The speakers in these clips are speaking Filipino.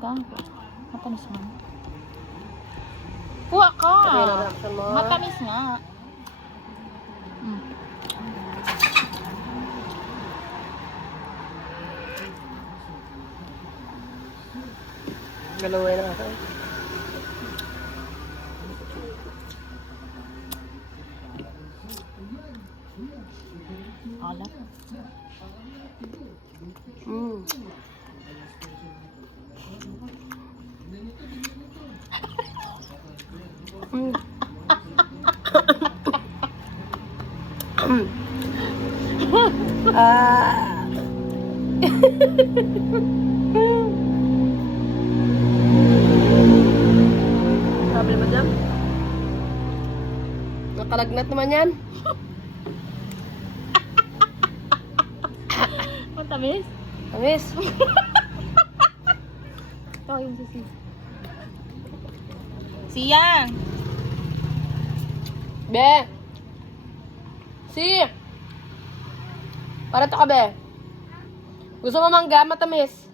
ka. Matamis mo. Kuha ka. Matamis nga. Galaway na ako. Alat. Sabi naman dyan. Nakalagnat naman yan. Matamis? Tamis. Ito yung sisi. Siyang! Be! Si! Para to ka, be. Gusto mo mangga? Matamis.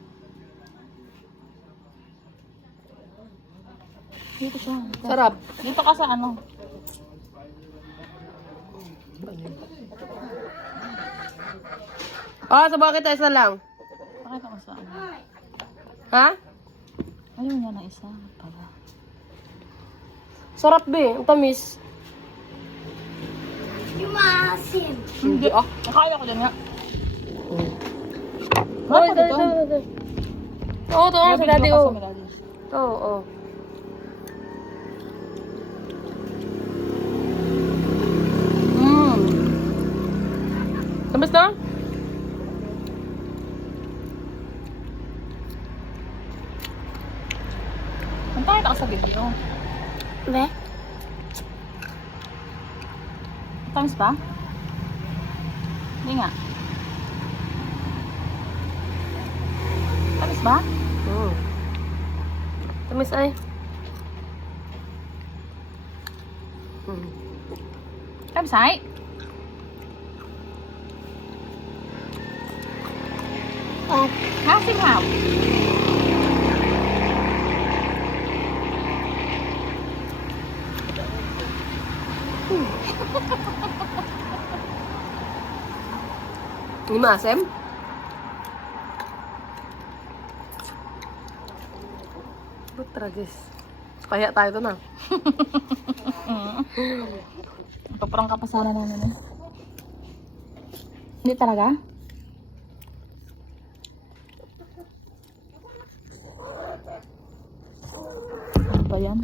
Dito siya. Sarap. Dito ka sa ano? Ah, sa bakit isa lang? Pakita ko sa ano. Ha? Ayun nga na isa. Para. Sarap, be. Ang tamis. Hindi. Nakaya ko din nga. Oh, ito. Oo, ito. Sa daddy ko. Oo. Tamis na? Antay ka sa video. Be? Tamis ba? Hindi nga. Tamis ba? Tamis ay. Tamis ay? Half and half. Hindi masem? Ba't tragis? Kaya tayo ito na. Paparang kapasaran namin eh. Hindi talaga? Ano ba yan?